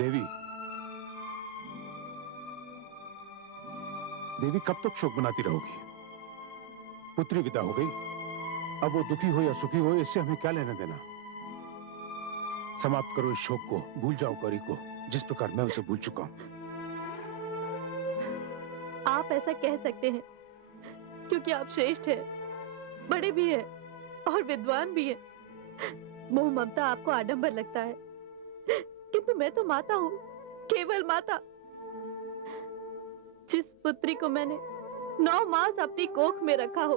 देवी, देवी कब तक शोक मनाती रहोगी? पुत्री विदा हो गई, अब वो दुखी हो या सुखी हो, इससे हमें क्या लेना देना? समाप्त करो इस शोक को, भूल जाओ गौरी को, जिस प्रकार मैं उसे भूल चुका हूं। आप ऐसा कह सकते हैं क्योंकि आप श्रेष्ठ हैं, बड़े भी हैं और विद्वान भी हैं। मोह ममता आपको आडंबर लगता है, किंतु मैं तो माता हूँ, केवल माता। जिस पुत्री को मैंने 9 मास अपनी कोख में रखा हो,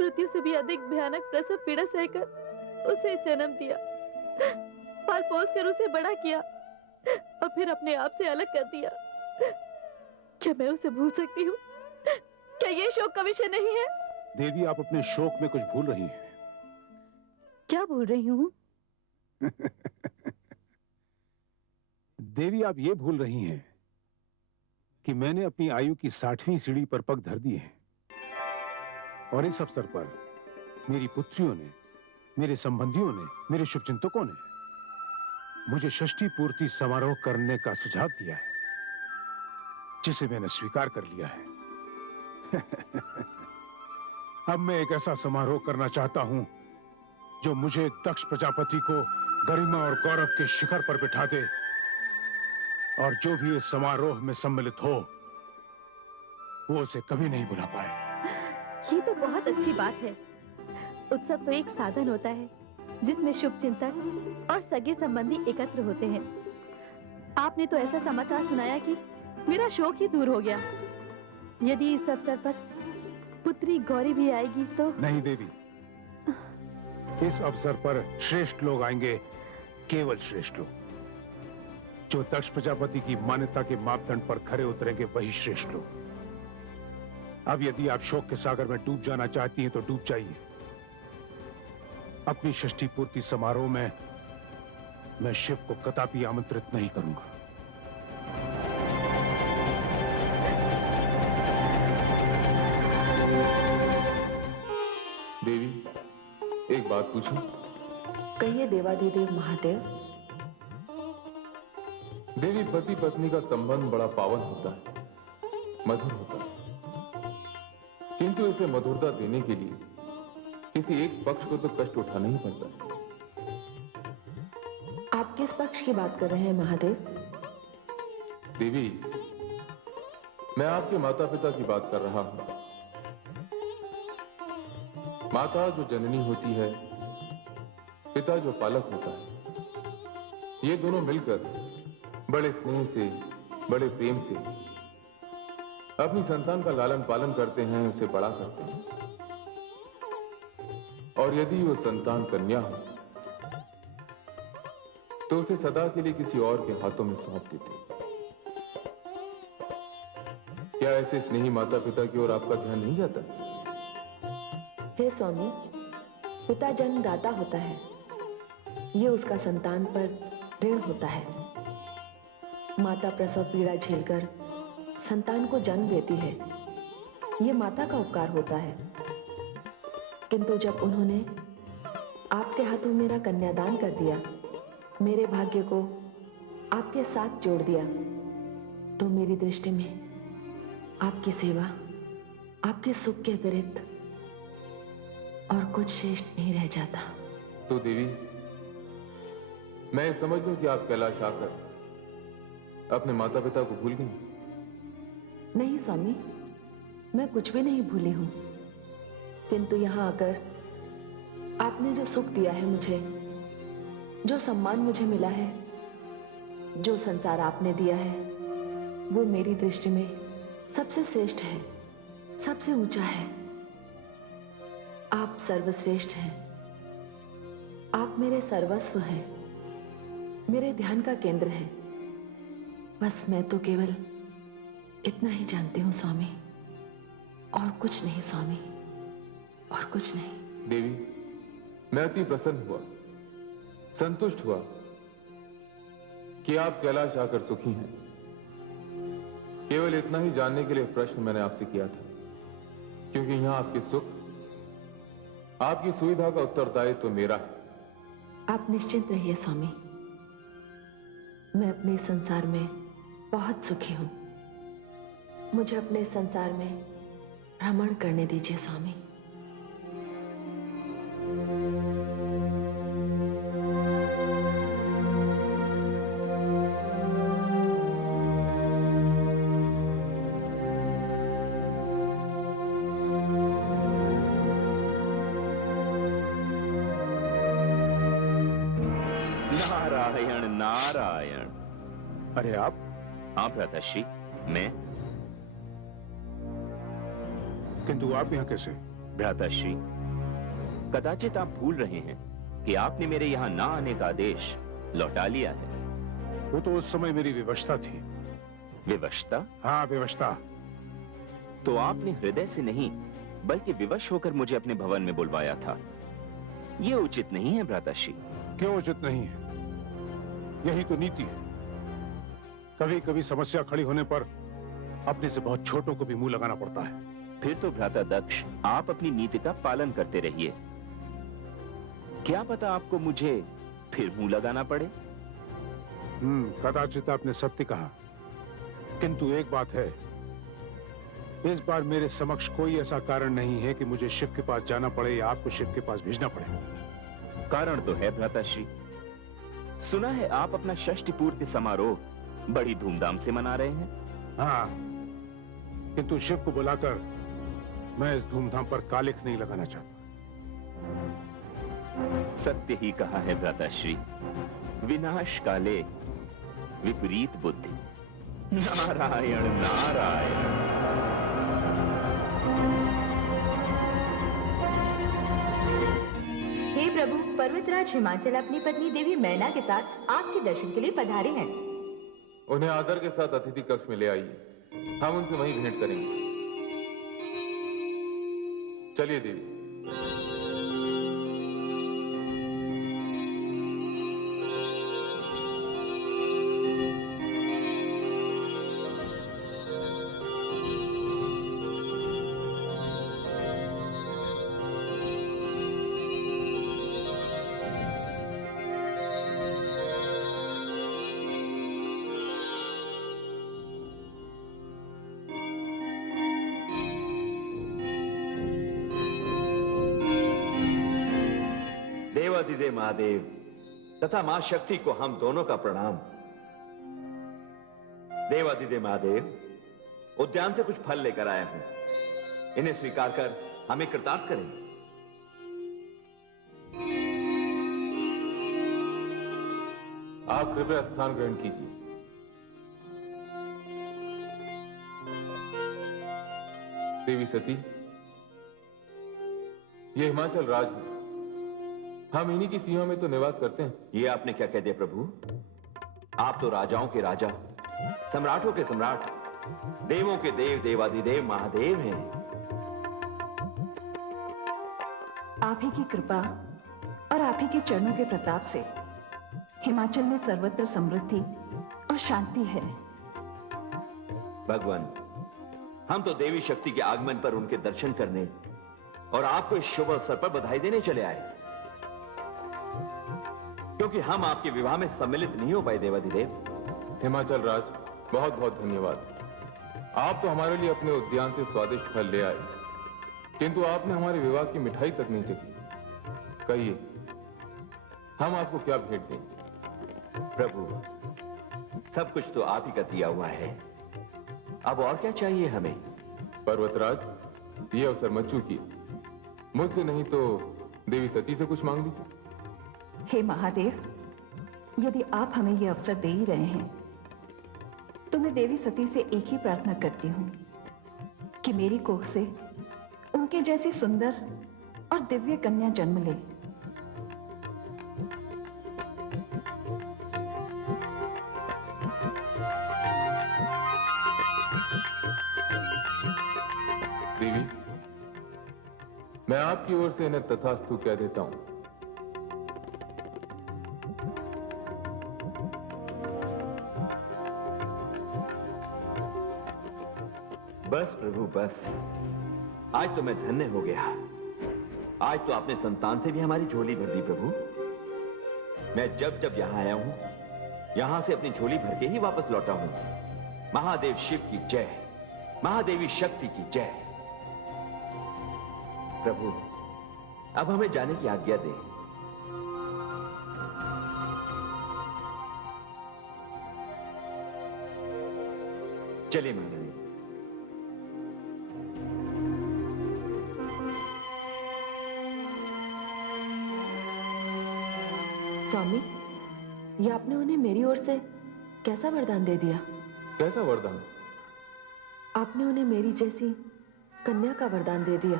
मृत्यु से भी अधिक भयानक प्रसव पीड़ा सहकर उसे जन्म दिया, पाल पोस कर उसे बड़ा किया और फिर अपने आप से अलग कर दिया। क्या मैं उसे भूल सकती हूँ? क्या ये शोक का विषय नहीं है? देवी, आप अपने शोक में कुछ भूल रही हैं। क्या भूल रही हूँ? देवी, आप ये भूल रही हैं कि मैंने अपनी आयु की 60वीं सीढ़ी पर पग धर दी है और इस अवसर पर मेरी पुत्रियों ने, मेरे संबंधियों ने, मेरे शुभचिंतकों ने मुझे षष्ठी पूर्ति समारोह करने का सुझाव दिया है, जिसे मैंने स्वीकार कर लिया है। अब मैं एक ऐसा समारोह करना चाहता हूं जो मुझे दक्ष प्रजापति को गरिमा और गौरव के शिखर पर बिठा दे, और जो भी इस समारोह में सम्मिलित हो वो उसे कभी नहीं भुला पाए। ये तो बहुत अच्छी बात है। उत्सव तो एक साधन होता है जिसमें शुभ चिंतक और सगे संबंधी एकत्र होते हैं। आपने तो ऐसा समाचार सुनाया कि मेरा शोक ही दूर हो गया। यदि इस अवसर पर पुत्री गौरी भी आएगी तो? नहीं देवी, इस अवसर पर श्रेष्ठ लोग आएंगे, केवल श्रेष्ठ लोग। जो दक्ष प्रजापति की मान्यता के मापदंड पर खरे उतरेंगे वही श्रेष्ठ लोग। अब यदि आप शोक के सागर में डूब जाना चाहती हैं तो डूब जाइए। अपनी षष्ठी पूर्ति समारोह में मैं शिव को कदापि आमंत्रित नहीं करूंगा। देवी, एक बात पूछूं? कहिए देवाधिदेव महादेव। देवी, पति पत्नी का संबंध बड़ा पावन होता है, मधुर होता है, किंतु इसे मधुरता देने के लिए किसी एक पक्ष को तो कष्ट उठाना ही पड़ता है। आप किस पक्ष की बात कर रहे हैं महादेव? देवी, मैं आपके माता पिता की बात कर रहा हूं। माता जो जननी होती है, पिता जो पालक होता है, ये दोनों मिलकर बड़े स्नेह से, बड़े प्रेम से अपनी संतान का लालन पालन करते हैं, उसे बड़ा करते हैं। और यदि वो संतान कन्या हो तो उसे सदा के लिए किसी और के हाथों में सौंप देते हैं। क्या ऐसे स्नेही माता पिता की ओर आपका ध्यान नहीं जाता? हे स्वामी, पिता जन्मदाता होता है, ये उसका संतान पर ऋण होता है। माता प्रसव पीड़ा झेलकर संतान को जन्म देती है, ये माता का उपकार होता है। किंतु जब उन्होंने आपके हाथों मेरा कन्यादान कर दिया, मेरे भाग्य को आपके साथ जोड़ दिया, तो मेरी दृष्टि में आपकी सेवा, आपके सुख के अतिरिक्त और कुछ शेष नहीं रह जाता। तो देवी, मैं समझ लूं कि आप कैलाश आकर अपने माता पिता को भूल गई? नहीं स्वामी, मैं कुछ भी नहीं भूली हूं, किंतु यहां आकर आपने जो सुख दिया है मुझे, जो सम्मान मुझे मिला है, जो संसार आपने दिया है, वो मेरी दृष्टि में सबसे श्रेष्ठ है, सबसे ऊंचा है। आप सर्वश्रेष्ठ हैं, आप मेरे सर्वस्व हैं, मेरे ध्यान का केंद्र हैं। बस मैं तो केवल इतना ही जानती हूं स्वामी, और कुछ नहीं स्वामी, और कुछ नहीं। देवी, मैं अति प्रसन्न हुआ, संतुष्ट हुआ कि आप कैलाश आकर सुखी हैं। केवल इतना ही जानने के लिए प्रश्न मैंने आपसे किया था, क्योंकि यहां आपके सुख, आपकी सुविधा का उत्तरदायित्व तो मेरा है। आप निश्चिंत रहिए स्वामी, मैं अपने संसार में बहुत सुखी हूं। मुझे अपने संसार में भ्रमण करने दीजिए स्वामी। नारायण नारायण। अरे आप? हाँ भ्राताश्री, मैं। किंतु आप यहाँ कैसे? भ्राताश्री, कदाचित आप भूल रहे हैं कि आपने मेरे यहाँ ना आने का आदेश लौटा लिया है। वो तो उस समय मेरी विवशता थी। विवशता? हाँ, विवशता। तो आपने हृदय से नहीं बल्कि विवश होकर मुझे अपने भवन में बुलवाया था। ये उचित नहीं है भ्राताश्री। क्यों उचित नहीं है? यही तो नीति है। कभी कभी समस्या खड़ी होने पर अपने से बहुत छोटों को भी मुंह लगाना पड़ता है। फिर तो भ्राता दक्ष, आप अपनी नीति का पालन करते रहिए। क्या पता आपको मुझे फिर मुंह लगाना पड़े। कदाचित आपने सत्य कहा, किंतु एक बात है, इस बार मेरे समक्ष कोई ऐसा कारण नहीं है कि मुझे शिव के पास जाना पड़े या आपको शिव के पास भेजना पड़े। कारण तो है भ्राताश्री। सुना है आप अपना षष्ठी पूर्ति समारोह बड़ी धूमधाम से मना रहे हैं। हाँ, किंतु शिव को बुलाकर मैं इस धूमधाम पर कालिख नहीं लगाना चाहता। सत्य ही कहा है भ्राताश्री, विनाश काले विपरीत बुद्धि। नारायण नारायण। हे प्रभु, पर्वतराज हिमाचल अपनी पत्नी देवी मैना के साथ आपके दर्शन के लिए पधारे हैं। उन्हें आदर के साथ अतिथि कक्ष में ले आइए, हम उनसे वहीं भेंट करेंगे। चलिए देवी। देवाधिदेव महादेव तथा मां शक्ति को हम दोनों का प्रणाम। देवाधिदेव महादेव, उद्यान से कुछ फल लेकर आया हूं, इन्हें स्वीकार कर हमें कृतार्थ करें। आप कृपया स्थान ग्रहण कीजिए। देवी सती, ये हिमाचल राज है, हम इन्हीं की सीमा में तो निवास करते हैं। ये आपने क्या कह दिया प्रभु? आप तो राजाओं के राजा, सम्राटों के सम्राट, देवों के देव, देवाधिदेव महादेव हैं। आप ही की कृपा और आप ही के चरणों के प्रताप से हिमाचल में सर्वत्र समृद्धि और शांति है। भगवान, हम तो देवी शक्ति के आगमन पर उनके दर्शन करने और आपको इस शुभ अवसर पर बधाई देने चले आए, क्योंकि हम आपके विवाह में सम्मिलित नहीं हो पाए। देवाधिदेव हिमाचल राज, बहुत बहुत धन्यवाद। आप तो हमारे लिए अपने उद्यान से स्वादिष्ट फल ले आए, किंतु आपने हमारे विवाह की मिठाई तक नहीं चखी। कहिए, हम आपको क्या भेंट दें? प्रभु, सब कुछ तो आप ही का दिया हुआ है, अब और क्या चाहिए हमें? पर्वतराज, ये अवसर मत चूकिए, मुझसे नहीं तो देवी सती से कुछ मांग लीजिए। हे महादेव, यदि आप हमें यह अवसर दे ही रहे हैं तो मैं देवी सती से एक ही प्रार्थना करती हूं कि मेरी कोख से उनके जैसी सुंदर और दिव्य कन्या जन्म ले। देवी, मैं आपकी ओर से इन्हें तथास्तु कह देता हूं। बस प्रभु बस, आज तो मैं धन्य हो गया। आज तो आपने संतान से भी हमारी झोली भर दी प्रभु। मैं जब जब यहां आया हूं, यहां से अपनी झोली भर के ही वापस लौटा हूं। महादेव शिव की जय, महादेवी शक्ति की जय। प्रभु, अब हमें जाने की आज्ञा दें। चलिए महारानी। स्वामी, ये आपने उन्हें मेरी ओर से कैसा वरदान दे दिया? कैसा वरदान? आपने उन्हें मेरी जैसी कन्या का वरदान दे दिया।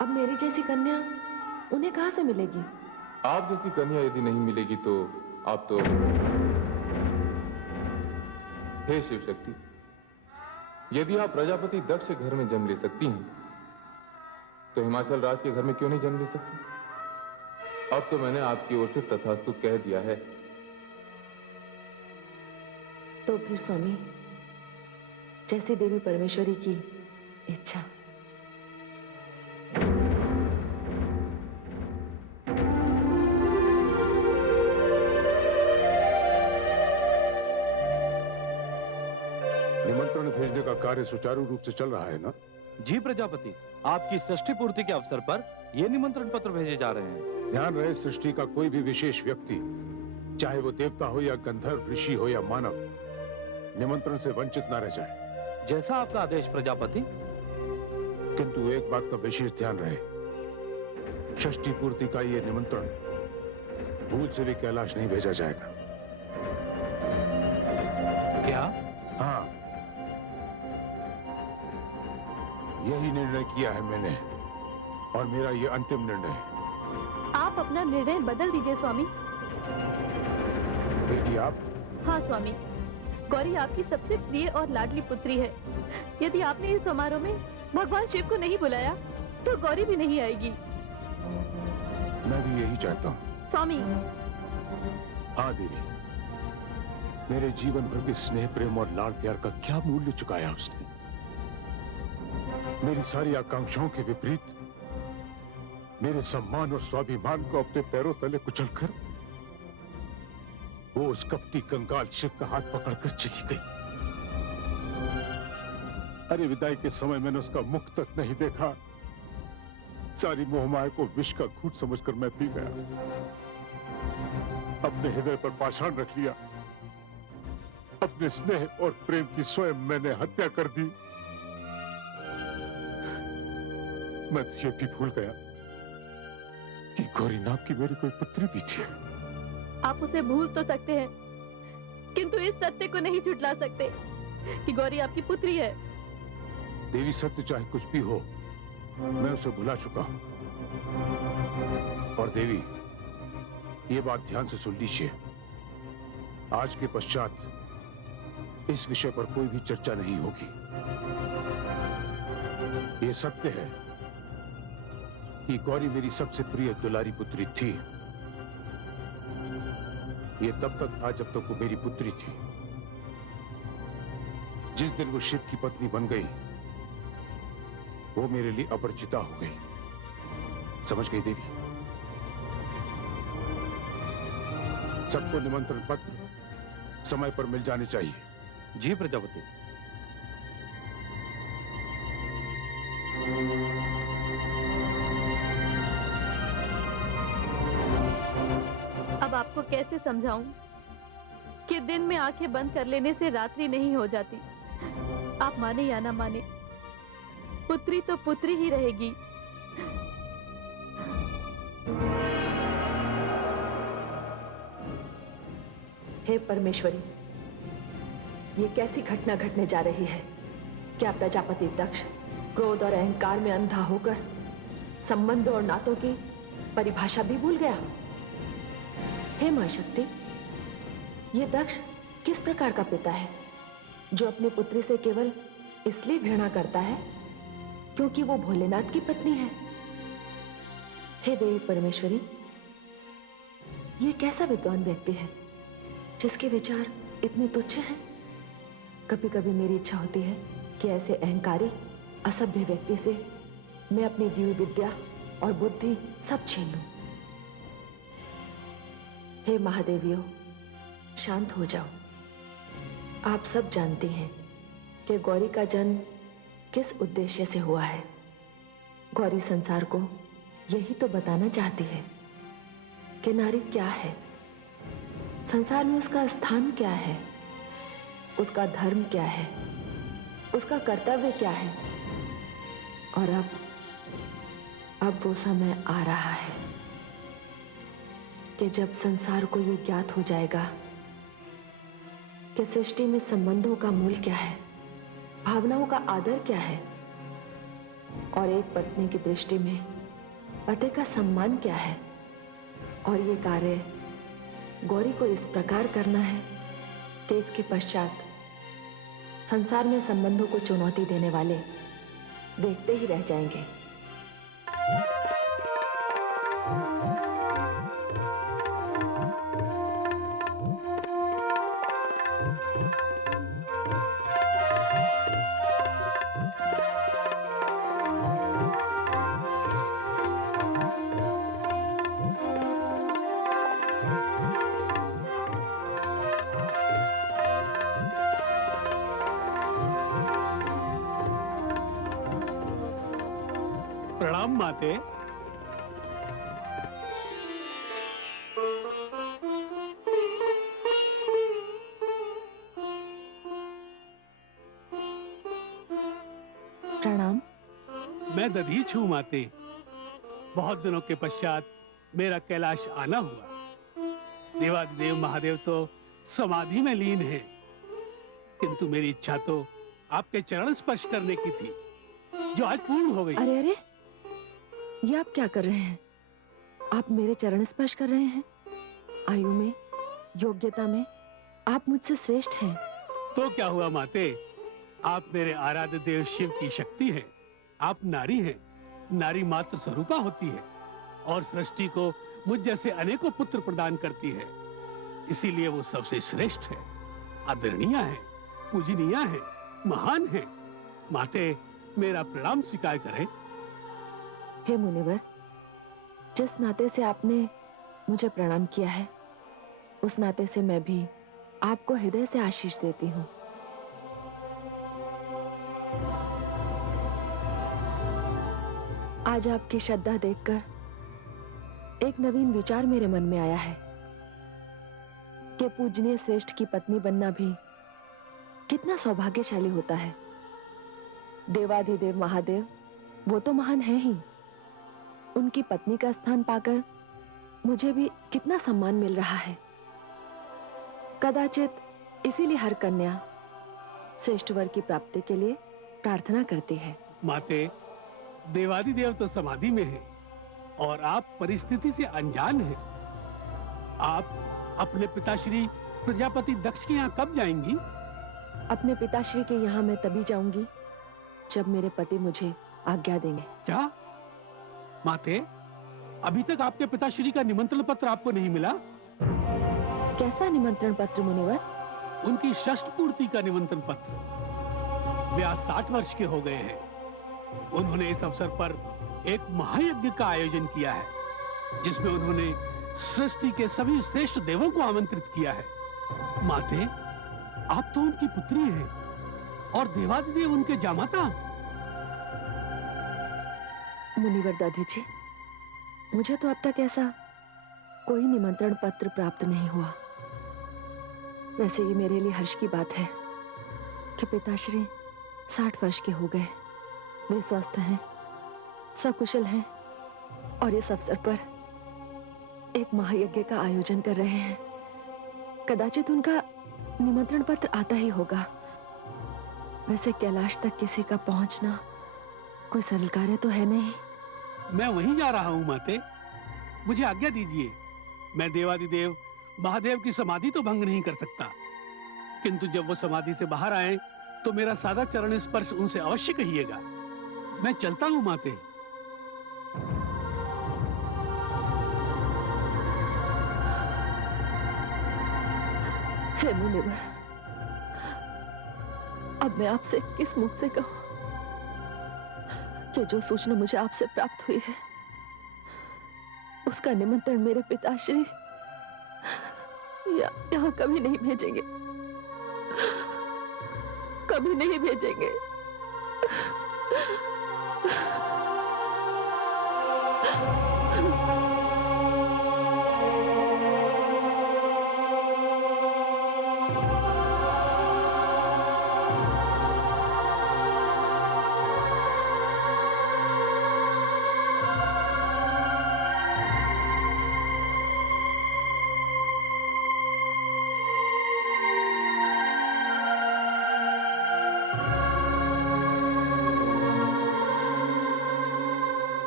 अब मेरी जैसी कन्या उन्हें कहां से मिलेगी? आप जैसी कन्या यदि नहीं मिलेगी तो आप तो, हे शिव शक्ति, यदि आप प्रजापति दक्ष के घर में जन्म ले सकती हैं तो हिमाचल राज के घर में क्यों नहीं जन्म ले सकती? अब तो मैंने आपकी ओर से तथास्तु कह दिया है। तो फिर स्वामी, जैसी देवी परमेश्वरी की इच्छा। निमंत्रण भेजने का कार्य सुचारू रूप से चल रहा है ना? जी प्रजापति, आपकी षष्ठी पूर्ति के अवसर पर ये निमंत्रण पत्र भेजे जा रहे हैं। ध्यान रहे, सृष्टि का कोई भी विशेष व्यक्ति, चाहे वो देवता हो या गंधर्व, ऋषि हो या मानव, निमंत्रण से वंचित न रह जाए। जैसा आपका आदेश प्रजापति। किंतु एक बात का विशेष ध्यान रहे, षष्ठी पूर्ति का ये निमंत्रण भूल से भी कैलाश नहीं भेजा जाएगा। क्या? हाँ, यही निर्णय किया है मैंने, और मेरा ये अंतिम निर्णय है। आप अपना निर्णय बदल दीजिए स्वामी। बेटी आप? हाँ स्वामी, गौरी आपकी सबसे प्रिय और लाडली पुत्री है। यदि आपने इस समारोह में भगवान शिव को नहीं बुलाया तो गौरी भी नहीं आएगी। मैं भी यही चाहता हूँ स्वामी। हाँ देवी, मेरे जीवन भर के स्नेह, प्रेम और लाड प्यार का क्या मूल्य चुकाया उसने? मेरी सारी आकांक्षाओं के विपरीत मेरे सम्मान और स्वाभिमान को अपने पैरों तले कुचलकर वो उस कपटी कंगाल शिव का हाथ पकड़कर चली गई। अरे विदाई के समय मैंने उसका मुख तक नहीं देखा। सारी मोहमाया को विष का घूंट समझकर मैं पी गया, अपने हृदय पर पाषाण रख लिया, अपने स्नेह और प्रेम की स्वयं मैंने हत्या कर दी। मैं ये भी भूल गया कि गौरी नाम की मेरी कोई पुत्री भी थी। आप उसे भूल तो सकते हैं, किंतु इस सत्य को नहीं झुठला सकते कि गौरी आपकी पुत्री है। देवी, सत्य चाहे कुछ भी हो, मैं उसे भुला चुका हूं। और देवी, ये बात ध्यान से सुन लीजिए, आज के पश्चात इस विषय पर कोई भी चर्चा नहीं होगी। ये सत्य है कि गौरी मेरी सबसे प्रिय दुलारी पुत्री थी। ये तब तक था जब तक वो मेरी पुत्री थी। जिस दिन वो शिव की पत्नी बन गई, वो मेरे लिए अपरिचिता हो गई। समझ गई देवी? सबको निमंत्रण पत्र समय पर मिल जाने चाहिए। जी प्रजापति। अब आपको कैसे समझाऊं कि दिन में आंखें बंद कर लेने से रात्रि नहीं हो जाती। आप माने या ना माने, पुत्री तो पुत्री ही रहेगी। हे परमेश्वरी, ये कैसी घटना घटने जा रही है? क्या प्रजापति दक्ष क्रोध और अहंकार में अंधा होकर संबंधों और नातों की परिभाषा भी भूल गया? हे मां शक्ति, ये दक्ष किस प्रकार का पिता है जो अपनी पुत्री से केवल इसलिए घृणा करता है क्योंकि वो भोलेनाथ की पत्नी है? हे देवी परमेश्वरी, ये कैसा विद्वान व्यक्ति है जिसके विचार इतने तुच्छ हैं? कभी कभी मेरी इच्छा होती है कि ऐसे अहंकारी, असभ्य व्यक्ति से मैं अपनी दिव्य विद्या और बुद्धि सब छीन लूं। हे महादेवियों, शांत हो जाओ। आप सब जानते हैं कि गौरी का जन्म किस उद्देश्य से हुआ है। गौरी संसार को यही तो बताना चाहती है कि नारी क्या है, संसार में उसका स्थान क्या है, उसका धर्म क्या है, उसका कर्तव्य क्या है। और अब वो समय आ रहा है कि जब संसार को ये ज्ञात हो जाएगा कि सृष्टि में संबंधों का मूल क्या है, भावनाओं का आदर क्या है, और एक पत्नी की दृष्टि में पति का सम्मान क्या है। और ये कार्य गौरी को इस प्रकार करना है कि इसके पश्चात संसार में संबंधों को चुनौती देने वाले देखते ही रह जाएंगे। प्रणाम माते। प्रणाम। मैं दधीच हूँ माते। बहुत दिनों के पश्चात मेरा कैलाश आना हुआ। देवादिदेव महादेव तो समाधि में लीन हैं, किंतु मेरी इच्छा तो आपके चरण स्पर्श करने की थी, जो आज पूर्ण हो गई। अरे अरे, ये आप क्या कर रहे हैं? आप मेरे चरण स्पर्श कर रहे हैं? आयु में, योग्यता में आप मुझसे श्रेष्ठ हैं। तो क्या हुआ माते, आप मेरे आराध्य देव शिव की शक्ति हैं। आप नारी हैं, नारी मात्र स्वरूपा होती है और सृष्टि को मुझ जैसे अनेकों पुत्र प्रदान करती है। इसीलिए वो सबसे श्रेष्ठ है, आदरणीय है, पूजनीय है, महान है। माते, मेरा प्रणाम स्वीकार करें। हे मुनिवर, जिस नाते से आपने मुझे प्रणाम किया है, उस नाते से मैं भी आपको हृदय से आशीष देती हूँ। आज आपकी श्रद्धा देखकर एक नवीन विचार मेरे मन में आया है कि पूजनीय श्रेष्ठ की पत्नी बनना भी कितना सौभाग्यशाली होता है। देवाधिदेव महादेव वो तो महान है ही, उनकी पत्नी का स्थान पाकर मुझे भी कितना सम्मान मिल रहा है। कदाचित इसीलिए हर कन्या श्रेष्ठ वर की प्राप्ति के लिए प्रार्थना करती है। माते, देवादिदेव तो समाधि में है और आप परिस्थिति से अनजान हैं। आप अपने पिताश्री प्रजापति दक्ष के यहाँ कब जाएंगी? अपने पिताश्री के यहाँ मैं तभी जाऊंगी जब मेरे पति मुझे आज्ञा देंगे। क्या माते, अभी तक आपके पिताश्री का निमंत्रण पत्र आपको नहीं मिला? कैसा निमंत्रण पत्र मुनिवर? उनकी षष्ठ पूर्ति का निमंत्रण पत्र। वे आज 60 वर्ष के हो गए हैं। उन्होंने इस अवसर पर एक महायज्ञ का आयोजन किया है, जिसमें उन्होंने सृष्टि के सभी श्रेष्ठ देवों को आमंत्रित किया है। माते, आप तो उनकी पुत्री हैं और देवादिदेव उनके जामाता। मुनिवर दधीची, मुझे तो अब तक ऐसा कोई निमंत्रण पत्र प्राप्त नहीं हुआ। वैसे ये मेरे लिए हर्ष की बात है कि पिताश्री 60 वर्ष के हो गए। वे स्वस्थ हैं, सकुशल हैं और इस अवसर पर एक महायज्ञ का आयोजन कर रहे हैं। कदाचित उनका निमंत्रण पत्र आता ही होगा। वैसे कैलाश तक किसी का पहुंचना कोई सरल कार्य तो है नहीं। मैं वहीं जा रहा हूं माते, मुझे आज्ञा दीजिए। मैं देवादिदेव महादेव की समाधि तो भंग नहीं कर सकता, किंतु जब वो समाधि से बाहर आए तो मेरा सादा चरण स्पर्श उनसे अवश्य कहिएगा। मैं चलता हूं माते। हे मुनिवर, अब मैं आपसे किस मुख से कहूं कि जो सूचना मुझे आपसे प्राप्त हुई है उसका निमंत्रण मेरे पिताश्री, यहाँ कभी नहीं भेजेंगे, कभी नहीं भेजेंगे।